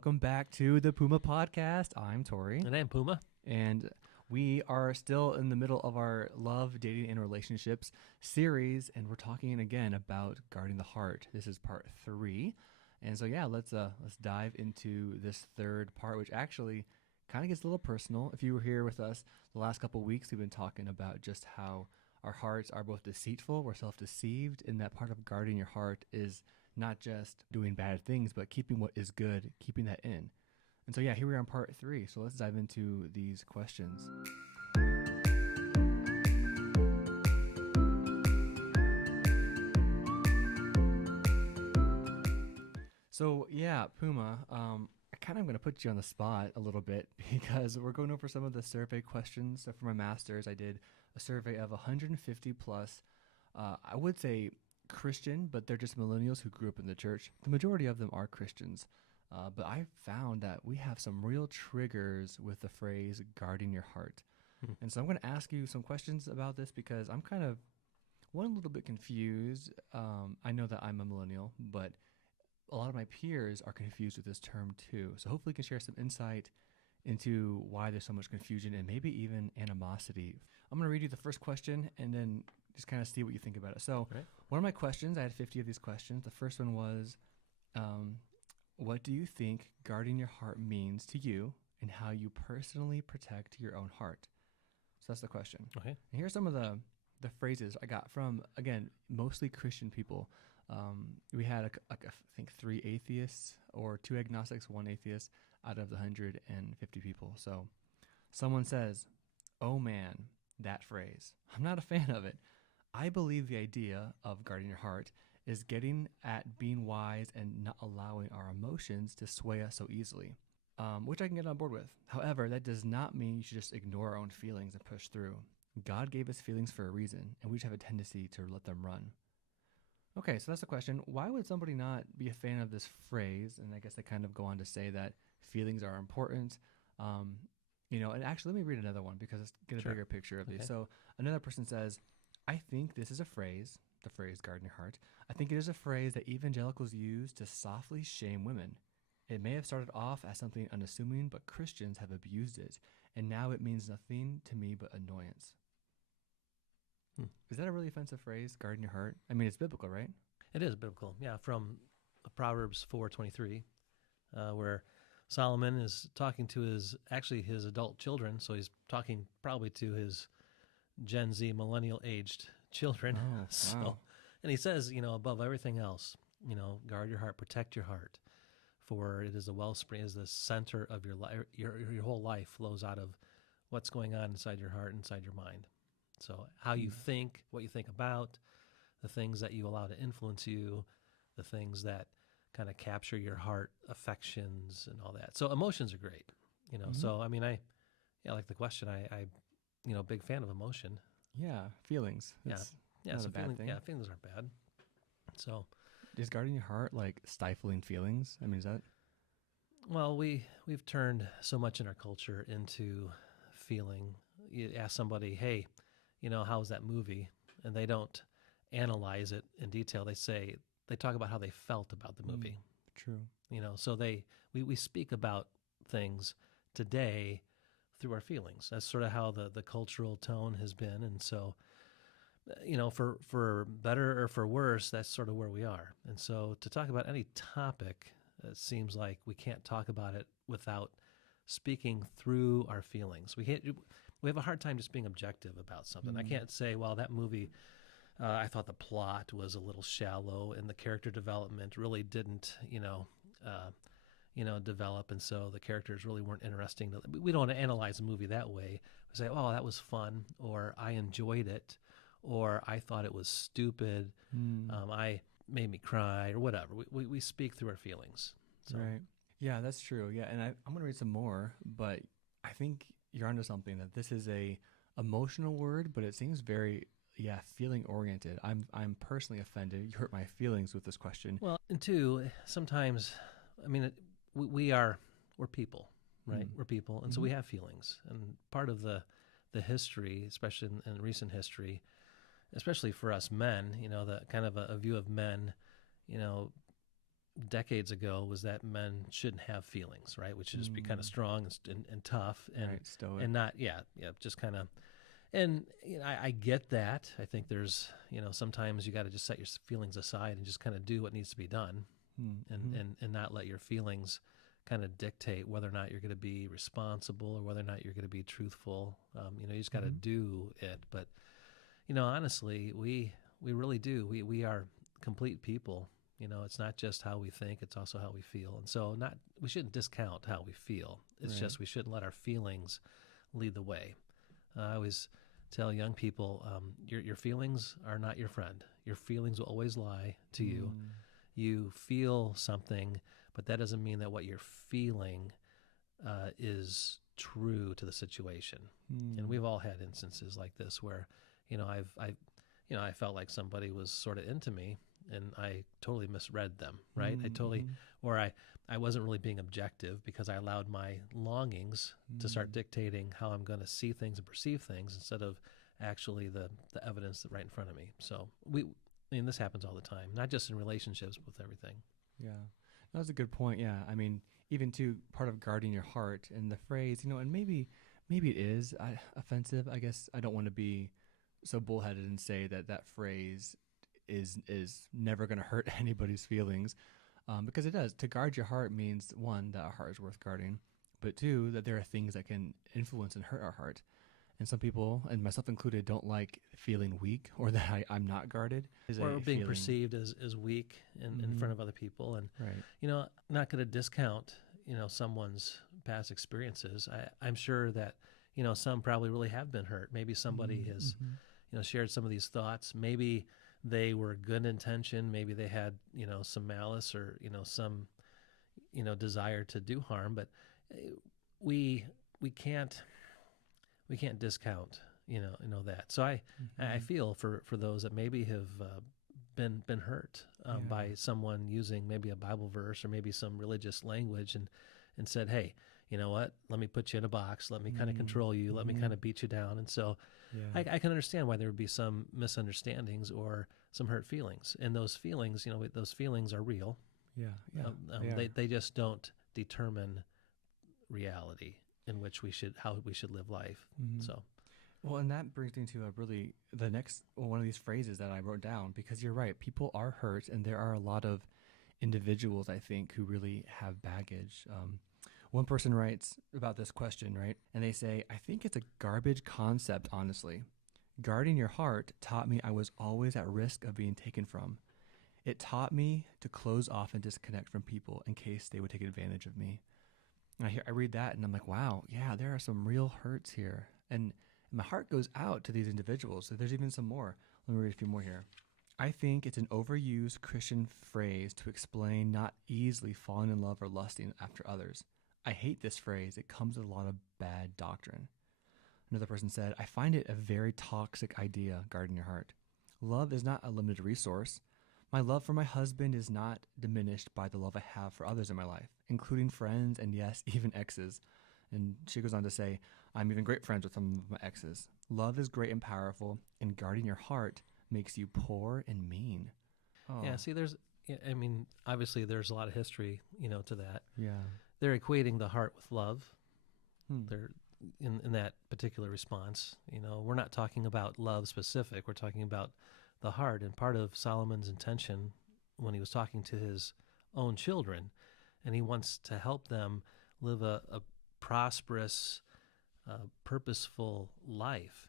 Welcome back to the Puma podcast. I'm Tory. And I'm Puma. And we are still in the middle of our love, dating, and relationships series. And we're talking again about guarding the heart. This is part 3. And so, yeah, let's dive into this third part, which actually kind of gets a little personal. If you were here with us the last couple of weeks, we've been talking about just how our hearts are both deceitful, we're self-deceived, and that part of guarding your heart is not just doing bad things, but keeping what is good, keeping that in. And so, yeah, here we are on part 3. So let's dive into these questions. So, yeah, Puma, I kind of going to put you on the spot a little bit because we're going over some of the survey questions. So for my master's, I did a survey of 150 plus, I would say Christian, but they're just millennials who grew up in the church. The majority of them are Christians. But I found that we have some real triggers with the phrase guarding your heart. And so I'm going to ask you some questions about this because I'm kind of, a little bit confused. I know that I'm a millennial, but a lot of my peers are confused with this term too. So hopefully you can share some insight into why there's so much confusion and maybe even animosity. I'm going to read you the first question and then just kind of see what you think about it. So One of my questions, I had 50 of these questions. The first one was, what do you think guarding your heart means to you and how you personally protect your own heart? So that's the question. Okay. And here's some of the phrases I got from, again, mostly Christian people. We had, I think, 3 atheists or 2 agnostics, 1 atheist out of the 150 people. So someone says, "Oh man, that phrase. I'm not a fan of it. I believe the idea of guarding your heart is getting at being wise and not allowing our emotions to sway us so easily," which I can get on board with. However, that does not mean you should just ignore our own feelings and push through. God gave us feelings for a reason, and we just have a tendency to let them run. Okay, so that's the question. Why would somebody not be a fan of this phrase? And I guess they kind of go on to say that feelings are important. And actually, let me read another one because let's get a bigger picture of these. So another person says, "I think this is a phrase, the phrase guarding your heart. I think it is a phrase that evangelicals use to softly shame women. It may have started off as something unassuming, but Christians have abused it, and now it means nothing to me but annoyance." Is that a really offensive phrase, guarding your heart? I mean, it's biblical, right? It is biblical, yeah, from Proverbs 4:23, where Solomon is talking to his adult children, so he's talking probably to his Gen Z millennial-aged children. Oh, wow. And he says, above everything else, guard your heart, protect your heart, for it is a wellspring, is the center of your life. Your whole life flows out of what's going on inside your heart, inside your mind. So how you think, what you think about, the things that you allow to influence you, the things that kind of capture your heart affections and all that. So emotions are great, So, I mean, I like the question. I big fan of emotion. Yeah, feelings. Yeah, not so a bad thing. Yeah, feelings aren't bad. So, is guarding your heart like stifling feelings? I mean, is that? Well, we've turned so much in our culture into feeling. You ask somebody, "Hey, how was that movie?" And they don't analyze it in detail. They talk about how they felt about the movie. True. So we speak about things today through our feelings. That's sort of how the cultural tone has been. And so, for better or for worse, that's sort of where we are. And so to talk about any topic, it seems like we can't talk about it without speaking through our feelings. We have a hard time just being objective about something. I can't say, well, that movie, I thought the plot was a little shallow and the character development really didn't, develop, and so the characters really weren't interesting. We don't analyze a movie that way. We say, "Oh, that was fun," or "I enjoyed it," or "I thought it was stupid," "I made me cry," or whatever. We speak through our feelings. So. Right. Yeah, that's true. Yeah, and I'm going to read some more, but I think you're onto something, that this is a emotional word, but it seems very feeling oriented. I'm personally offended. You hurt my feelings with this question. Well, and two, sometimes, I mean, we're people, right? We're people, and so we have feelings. And part of the history, especially in recent history, especially for us men, the kind of a view of men, decades ago was that men shouldn't have feelings, right? We should just be kind of strong and tough and Right, stoic. and not, just kind of. And I get that. I think there's, sometimes you got to just set your feelings aside and just kind of do what needs to be done, and not let your feelings kind of dictate whether or not you're going to be responsible or whether or not you're going to be truthful. You just got to do it. But honestly, we really do. We are complete people. It's not just how we think; it's also how we feel. And so, we shouldn't discount how we feel. It's just we shouldn't let our feelings lead the way. I always tell young people, your feelings are not your friend. Your feelings will always lie to you. You feel something, but that doesn't mean that what you're feeling is true to the situation. And we've all had instances like this where, I felt like somebody was sort of into me, and I totally misread them, right? Or I wasn't really being objective because I allowed my longings to start dictating how I'm going to see things and perceive things instead of actually the evidence right in front of me. So this happens all the time, not just in relationships, but with everything. Yeah, that's a good point. Yeah, I mean, even to part of guarding your heart and the phrase, and maybe it is offensive. I guess I don't want to be so bullheaded and say that phrase is never going to hurt anybody's feelings, because it does. To guard your heart means, one, that our heart is worth guarding, but two, that there are things that can influence and hurt our heart. And some people, and myself included, don't like feeling weak or that I'm not guarded. Or being perceived as weak in front of other people. And, not going to discount, someone's past experiences. I'm sure that, some probably really have been hurt. Maybe somebody has, shared some of these thoughts. Maybe they were good intention. Maybe they had, some malice or, some, desire to do harm. But we can't discount, that. So I feel for those that maybe have been hurt by someone using maybe a Bible verse or maybe some religious language and said, hey, you know what? Let me put you in a box. Let me kind of control you. Let me kind of beat you down. And so I can understand why there would be some misunderstandings or some hurt feelings. And those feelings, those feelings are real. They just don't determine reality in which how we should live life. So, well, and that brings me to the next one of these phrases that I wrote down, because you're right. People are hurt, and there are a lot of individuals, I think, who really have baggage. One person writes about this question, right? And they say, I think it's a garbage concept, honestly. Guarding your heart taught me I was always at risk of being taken from. It taught me to close off and disconnect from people in case they would take advantage of me. And I read that and I'm like, wow, yeah, there are some real hurts here. And my heart goes out to these individuals. So there's even some more. Let me read a few more here. I think it's an overused Christian phrase to explain not easily falling in love or lusting after others. I hate this phrase. It comes with a lot of bad doctrine. Another person said, I find it a very toxic idea, guarding your heart. Love is not a limited resource. My love for my husband is not diminished by the love I have for others in my life, including friends and, yes, even exes. And she goes on to say, I'm even great friends with some of my exes. Love is great and powerful, and guarding your heart makes you poor and mean. Oh. Yeah, see, obviously there's a lot of history, to that. Yeah. They're equating the heart with love. They're in that particular response. We're not talking about love specific. We're talking about the heart. And part of Solomon's intention when he was talking to his own children, and he wants to help them live a prosperous, purposeful life.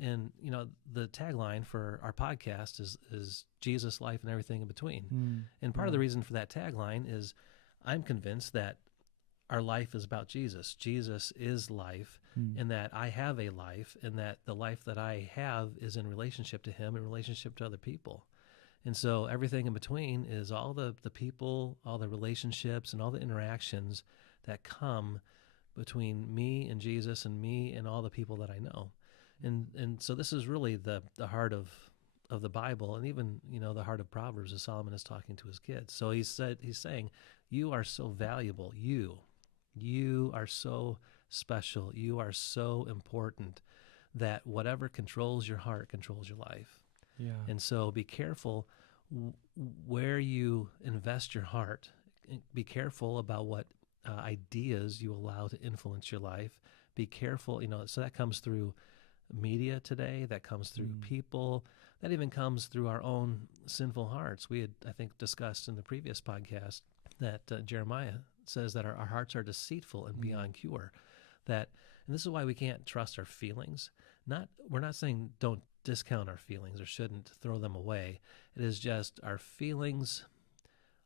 And, the tagline for our podcast is Jesus, life, and everything in between. And part of the reason for that tagline is I'm convinced that our life is about Jesus. Jesus is life, and that I have a life, and that the life that I have is in relationship to him, in relationship to other people. And so everything in between is all the people, all the relationships, and all the interactions that come between me and Jesus and me and all the people that I know. And so this is really the heart of the Bible, and even, the heart of Proverbs as Solomon is talking to his kids. So he's saying, you are so valuable. You are so special. You are so important that whatever controls your heart controls your life. Yeah. And so be careful where you invest your heart be careful about what ideas you allow to influence your life. Be careful, so that comes through media today, that comes through people, that even comes through our own sinful hearts. We had, I think, discussed in the previous podcast that Jeremiah says that our hearts are deceitful and beyond cure. And this is why we can't trust our feelings. We're not saying don't discount our feelings or shouldn't throw them away. It is just our feelings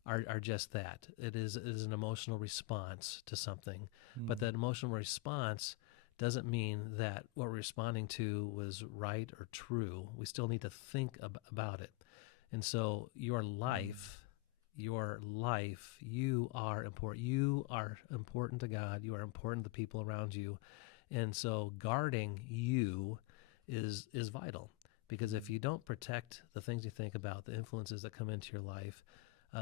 are just that. It is an emotional response to something. But that emotional response doesn't mean that what we're responding to was right or true. We still need to think about it. And so your life, you are important. You are important to God. You are important to the people around you. And so guarding you is vital, because if you don't protect the things you think about, the influences that come into your life,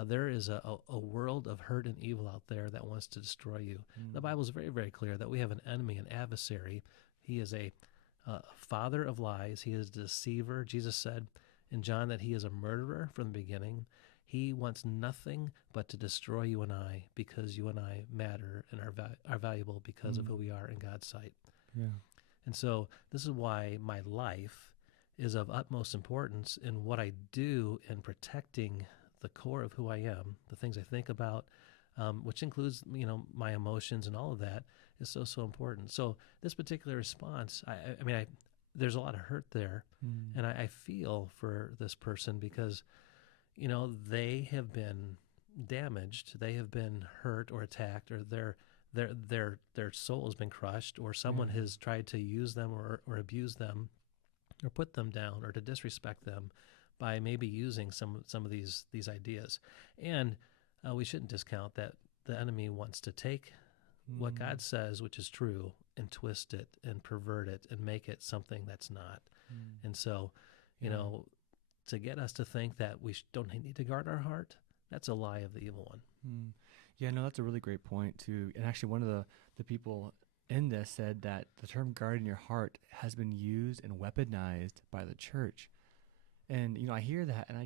there is a world of hurt and evil out there that wants to destroy you. The Bible is very, very clear that we have an enemy, an adversary. He is a father of lies. He is a deceiver. Jesus said in John that he is a murderer from the beginning. He wants nothing but to destroy you and I, because you and I matter and are valuable because of who we are in God's sight. Yeah. And so this is why my life is of utmost importance in what I do in protecting the core of who I am, the things I think about, which includes, my emotions and all of that, is so important. So this particular response, I mean, there's a lot of hurt there, and I feel for this person because, they have been damaged, they have been hurt or attacked, or their soul has been crushed, or someone has tried to use them or abuse them, or put them down, or to disrespect them by maybe using some of these ideas. And we shouldn't discount that the enemy wants to take what God says, which is true, and twist it and pervert it and make it something that's not. And so, to get us to think that we don't need to guard our heart, that's a lie of the evil one. Yeah, no, that's a really great point too. And actually, one of the people in this said that the term guarding your heart has been used and weaponized by the church. And, I hear that and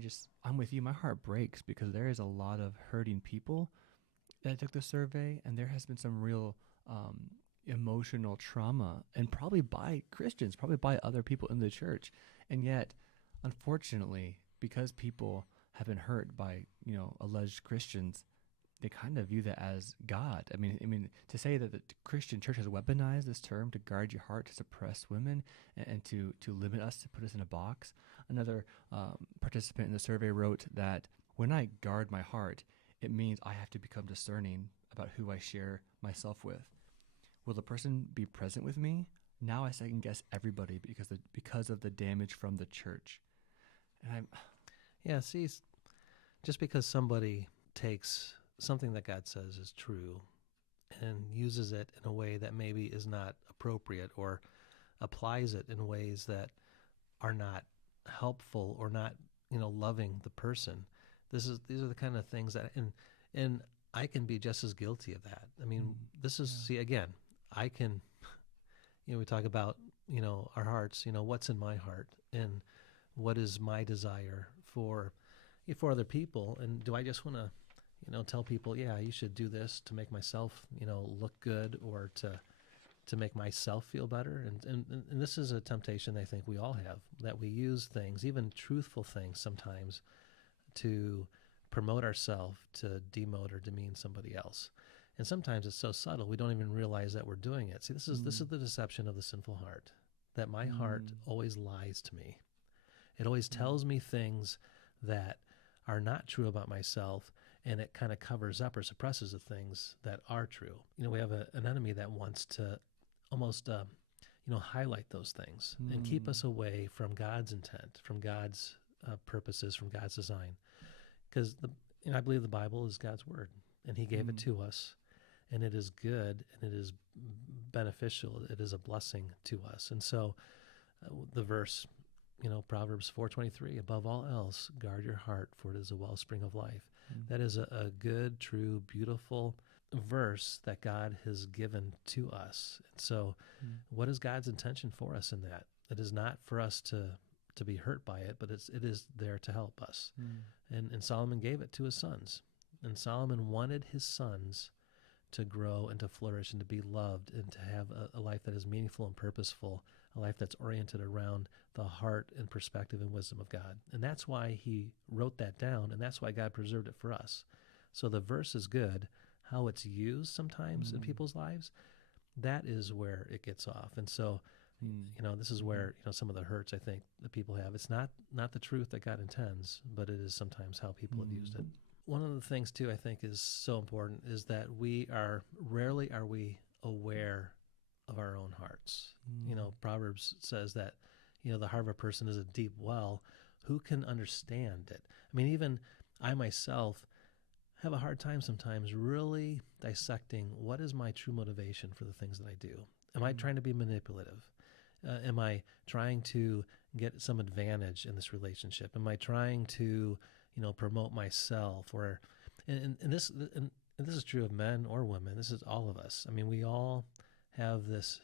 I'm with you. My heart breaks because there is a lot of hurting people that took the survey, and there has been some real emotional trauma, and probably by Christians, probably by other people in the church. And yet, unfortunately, because people have been hurt by, alleged Christians, they kind of view that as God. I mean, to say that the Christian church has weaponized this term to guard your heart, to suppress women, and to limit us, to put us in a box. Another participant in the survey wrote that when I guard my heart, it means I have to become discerning about who I share myself with. Will the person be present with me? Now I second guess everybody because of the damage from the church. And just because somebody takes something that God says is true and uses it in a way that maybe is not appropriate, or applies it in ways that are not helpful or not, loving the person. These are the kind of things that, and I can be just as guilty of that. I mean, again, I can, we talk about, our hearts, what's in my heart and what is my desire for other people. And do I just want to, tell people, you should do this to make myself, look good, or to make myself feel better. And this is a temptation I think we all have, that we use things, even truthful things sometimes, to promote ourselves, to demote or demean somebody else. And sometimes it's so subtle we don't even realize that we're doing it. See, this is the deception of the sinful heart, that my heart always lies to me. It always tells me things that are not true about myself, and it kind of covers up or suppresses the things that are true. We have an enemy that wants to almost, highlight those things and keep us away from God's intent, from God's purposes, from God's design. Because I believe the Bible is God's word, and He gave it to us, and it is good, and it is beneficial. It is a blessing to us. And so, the verse, Proverbs 4:23, above all else, guard your heart, for it is a wellspring of life. That is a good, true, beautiful verse that God has given to us. And so, what is God's intention for us in that? It is not for us to be hurt by it, but it is there to help us. And Solomon gave it to his sons. And Solomon wanted his sons to grow and to flourish and to be loved and to have a life that is meaningful and purposeful, a life that's oriented around the heart and perspective and wisdom of God. And that's why he wrote that down, and that's why God preserved it for us. So the verse is good. How it's used sometimes in people's lives, that is where it gets off. And so, this is where, some of the hurts I think that people have. It's not the truth that God intends, but it is sometimes how people have used it. One of the things too I think is so important is that rarely are we aware of our own hearts. Proverbs says that, the heart of a person is a deep well. Who can understand it? I mean, even I myself have a hard time sometimes really dissecting what is my true motivation for the things that I do. Am I trying to be manipulative? Am I trying to get some advantage in this relationship? Am I trying to, promote myself? And this is true of men or women. This is all of us. I mean, we all have this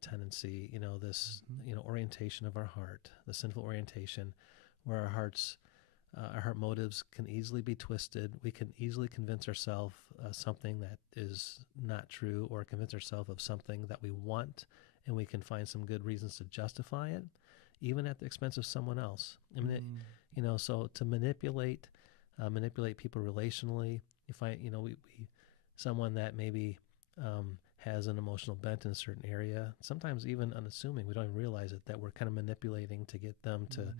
tendency, this, orientation of our heart, the sinful orientation, where our heart motives can easily be twisted. We can easily convince ourselves something that is not true, or convince ourselves of something that we want, and we can find some good reasons to justify it, even at the expense of someone else. I mean, so to manipulate people relationally, you find, someone that maybe has an emotional bent in a certain area, sometimes even unassuming, we don't even realize it, that we're kind of manipulating to get them to,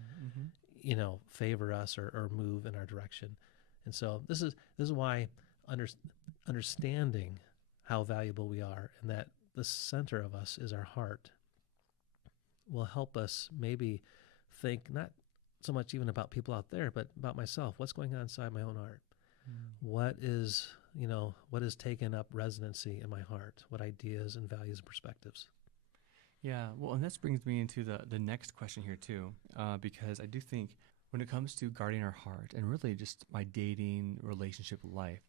favor us or move in our direction. And so this is why understanding how valuable we are and that the center of us is our heart will help us maybe think not so much even about people out there, but about myself. What's going on inside my own heart? What is taken up residency in my heart? What ideas and values and perspectives? Yeah, well, and this brings me into the next question here too, because I do think when it comes to guarding our heart and really just my dating relationship life,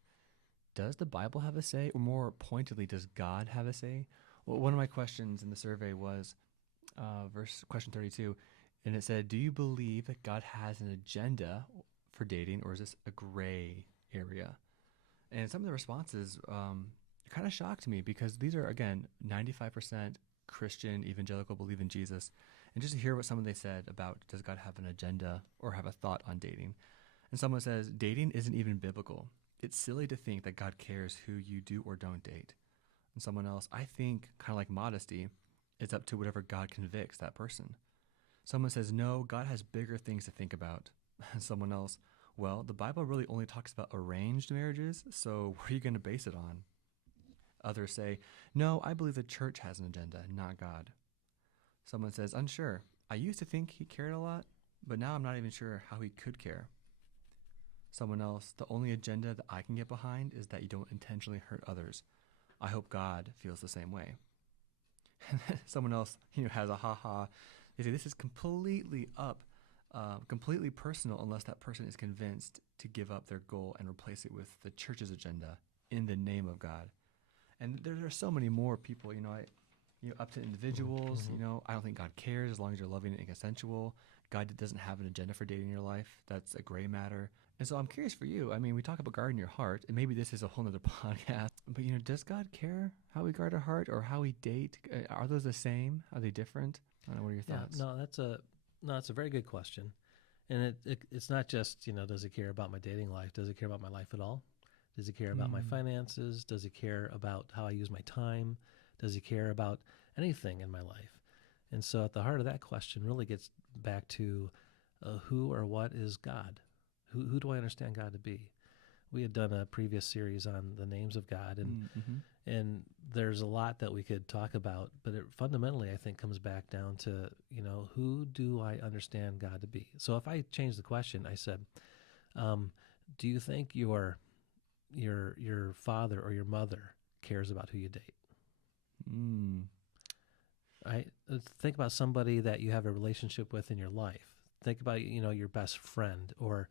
does the Bible have a say, or more pointedly, does God have a say? Well, one of my questions in the survey was question 32, and it said, do you believe that God has an agenda for dating, or is this a gray area? And some of the responses kind of shocked me, because these are, again, 95% Christian, evangelical, believe in Jesus. And just to hear what someone they said about, does God have an agenda or have a thought on dating? And someone says, dating isn't even biblical. It's silly to think that God cares who you do or don't date. And someone else, I think, kind of like modesty, it's up to whatever God convicts that person. Someone says, no, God has bigger things to think about. And someone else, well, the Bible really only talks about arranged marriages, so what are you going to base it on? Others say, no, I believe the church has an agenda, not God. Someone says, unsure. I used to think he cared a lot, but now I'm not even sure how he could care. Someone else, the only agenda that I can get behind is that you don't intentionally hurt others. I hope God feels the same way. And then someone else, has a ha-ha. They say this is completely personal, unless that person is convinced to give up their goal and replace it with the church's agenda in the name of God. And there are so many more people, up to individuals. I don't think God cares as long as you're loving and consensual. God doesn't have an agenda for dating in your life. That's a gray matter. And so I'm curious for you. I mean, we talk about guarding your heart, and maybe this is a whole nother podcast, but does God care how we guard our heart or how we date? Are those the same? Are they different? I don't know, what are your thoughts? That's a very good question. And it's not just, does he care about my dating life? Does he care about my life at all? Does he care about my finances? Does he care about how I use my time? Does he care about anything in my life? And so at the heart of that question really gets back to who or what is God? Who do I understand God to be? We had done a previous series on the names of God, and there's a lot that we could talk about, but it fundamentally, I think, comes back down to, who do I understand God to be? So if I change the question, I said, do you think your father or your mother cares about who you date? Right? Think about somebody that you have a relationship with in your life. Think about, your best friend, or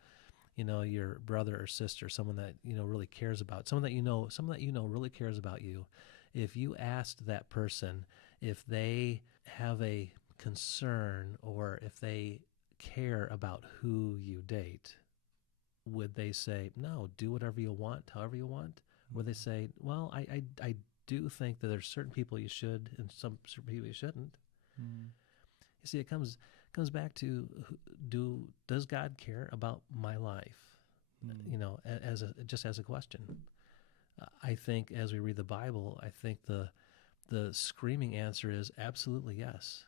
your brother or sister, someone that, really cares about, someone that really cares about you. If you asked that person if they have a concern or if they care about who you date, would they say, no, do whatever you want, however you want? Would they say, well, I do think that there's certain people you should and some certain people you shouldn't? Mm. You see, it comes back to does God care about my life? You know, just as a question. I think as we read the Bible, I think the screaming answer is absolutely yes.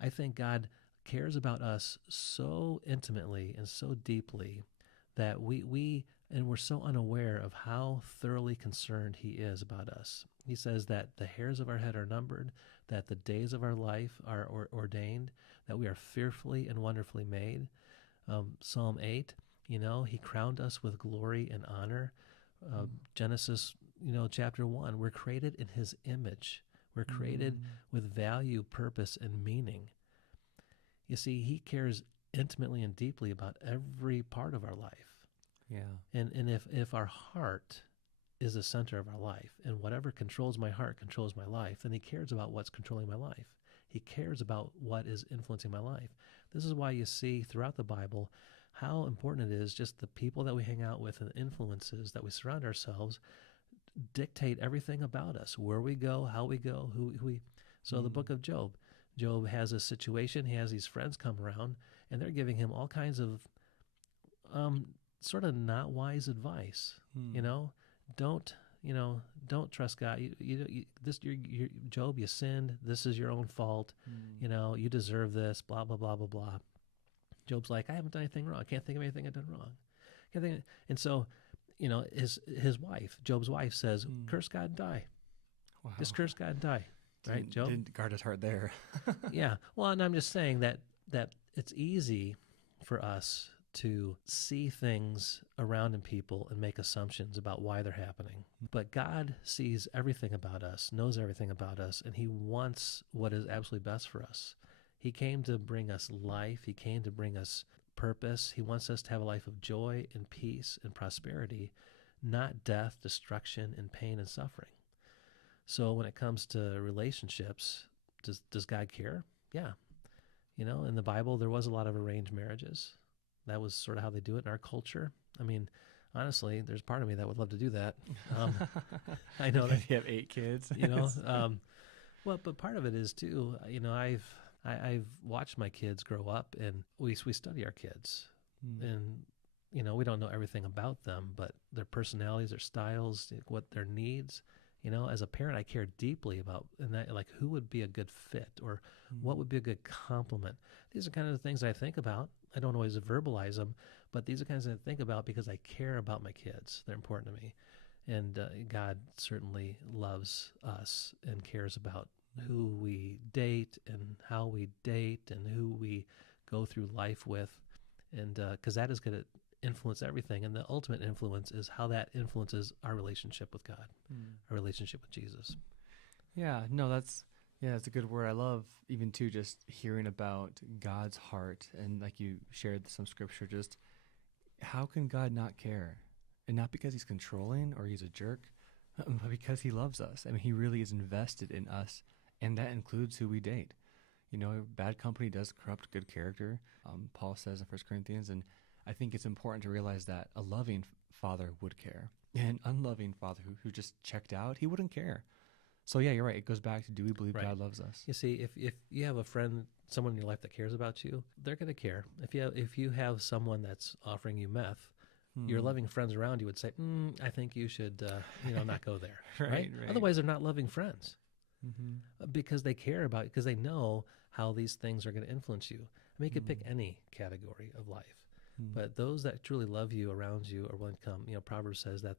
I think God cares about us so intimately and so deeply that we're so unaware of how thoroughly concerned he is about us. He says that the hairs of our head are numbered, that the days of our life are ordained, that we are fearfully and wonderfully made. Psalm 8, you know, he crowned us with glory and honor. Genesis, you know, chapter 1, we're created in his image. We're created with value, purpose, and meaning. You see, he cares intimately and deeply about every part of our life. Yeah. And if our heart is the center of our life, and whatever controls my heart controls my life, then he cares about what's controlling my life. He cares about what is influencing my life. This is why you see throughout the Bible how important it is just the people that we hang out with and the influences that we surround ourselves dictate everything about us, where we go, how we go, who we. So the book of Job has a situation. He has these friends come around, and they're giving him all kinds of sort of not wise advice. You know, don't trust God. You're Job, you sinned. This is your own fault. You know, you deserve this. Blah blah blah blah blah. Job's like, I haven't done anything wrong. I can't think of anything I've done wrong. And so, you know, his wife, Job's wife, says, "Curse God and die." Wow. Just curse God and die, right, Job? Didn't guard his heart there. Yeah. Well, and I'm just saying that it's easy for us to see things around in people and make assumptions about why they're happening. But God sees everything about us, knows everything about us, and he wants what is absolutely best for us. He came to bring us life. He came to bring us purpose. He wants us to have a life of joy and peace and prosperity, not death, destruction, and pain and suffering. So when it comes to relationships, does God care? Yeah. You know, in the Bible, there was a lot of arranged marriages. That was sort of how they do it in our culture. I mean, honestly, there's part of me that would love to do that. I know that you have 8 kids. You know, well, but part of it is too, you know, I've watched my kids grow up, and we study our kids, and you know, we don't know everything about them, but their personalities, their styles, what their needs. You know, as a parent, I care deeply about, and that, like, who would be a good fit, or what would be a good complement. These are kind of the things I think about. I don't always verbalize them, but these are kinds I think about because I care about my kids. They're important to me, and God certainly loves us and cares about who we date and how we date and who we go through life with, and because that is going to influence everything, and the ultimate influence is how that influences our relationship with God, our relationship with Jesus. Yeah, no, that's a good word. I love even too just hearing about God's heart, and like you shared some scripture, just how can God not care? And not because he's controlling or he's a jerk, but because he loves us. I mean, he really is invested in us, and that includes who we date. You know, bad company does corrupt good character, Paul says in 1 Corinthians, and I think it's important to realize that a loving father would care. An unloving father who just checked out, he wouldn't care. So yeah, you're right. It goes back to, do we believe God loves us? You see, if you have a friend, someone in your life that cares about you, they're going to care. If you have someone that's offering you meth, your loving friends around you would say, I think you should not go there. right? Otherwise, they're not loving friends. Because they care about it, because they know how these things are going to influence you. I mean, you could pick any category of life. But those that truly love you around you are willing to come. You know, Proverbs says that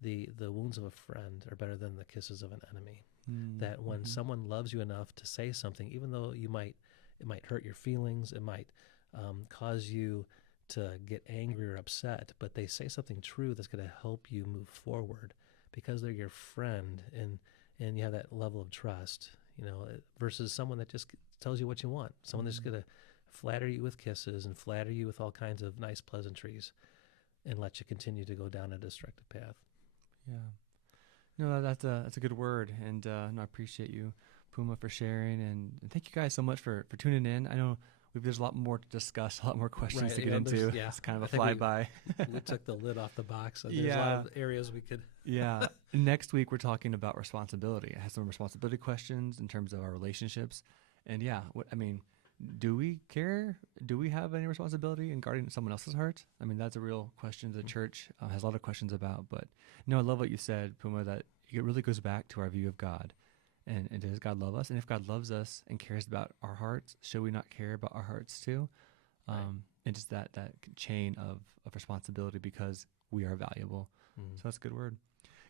the wounds of a friend are better than the kisses of an enemy. That when someone loves you enough to say something, even though it might hurt your feelings, it might cause you to get angry or upset, but they say something true that's going to help you move forward because they're your friend, and you have that level of trust, you know, versus someone that just tells you what you want, someone that's going to flatter you with kisses and flatter you with all kinds of nice pleasantries and let you continue to go down a destructive path. Yeah. No, that's a good word. And I appreciate you, Puma, for sharing. And thank you guys so much for tuning in. I know there's a lot more to discuss, a lot more questions Right, to you get know, into. yeah. It's kind of I a think flyby. we took the lid off the box. So there's a lot of areas we could. Yeah. Next week, we're talking about responsibility. I have some responsibility questions in terms of our relationships. And yeah, do we care? Do we have any responsibility in guarding someone else's heart? I mean, that's a real question the church has a lot of questions about. But no, I love what you said, Puma, that it really goes back to our view of God. And does God love us? And if God loves us and cares about our hearts, should we not care about our hearts too? Right. And just that chain of responsibility because we are valuable. So that's a good word.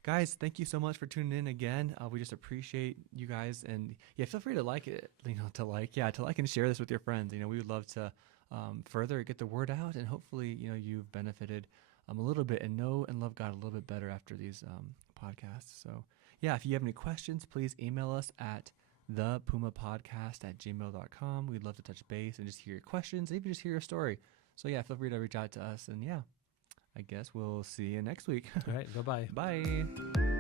Guys, thank you so much for tuning in again. We just appreciate you guys. And yeah, feel free to like it, to like and share this with your friends. We would love to further get the word out. And hopefully, you've benefited a little bit and know and love God a little bit better after these podcasts. So yeah, if you have any questions, please email us at thepumapodcast@gmail.com. We'd love to touch base and just hear your questions, even just hear your story. So yeah, feel free to reach out to us. And yeah, I guess we'll see you next week. All right. Bye-bye. Bye.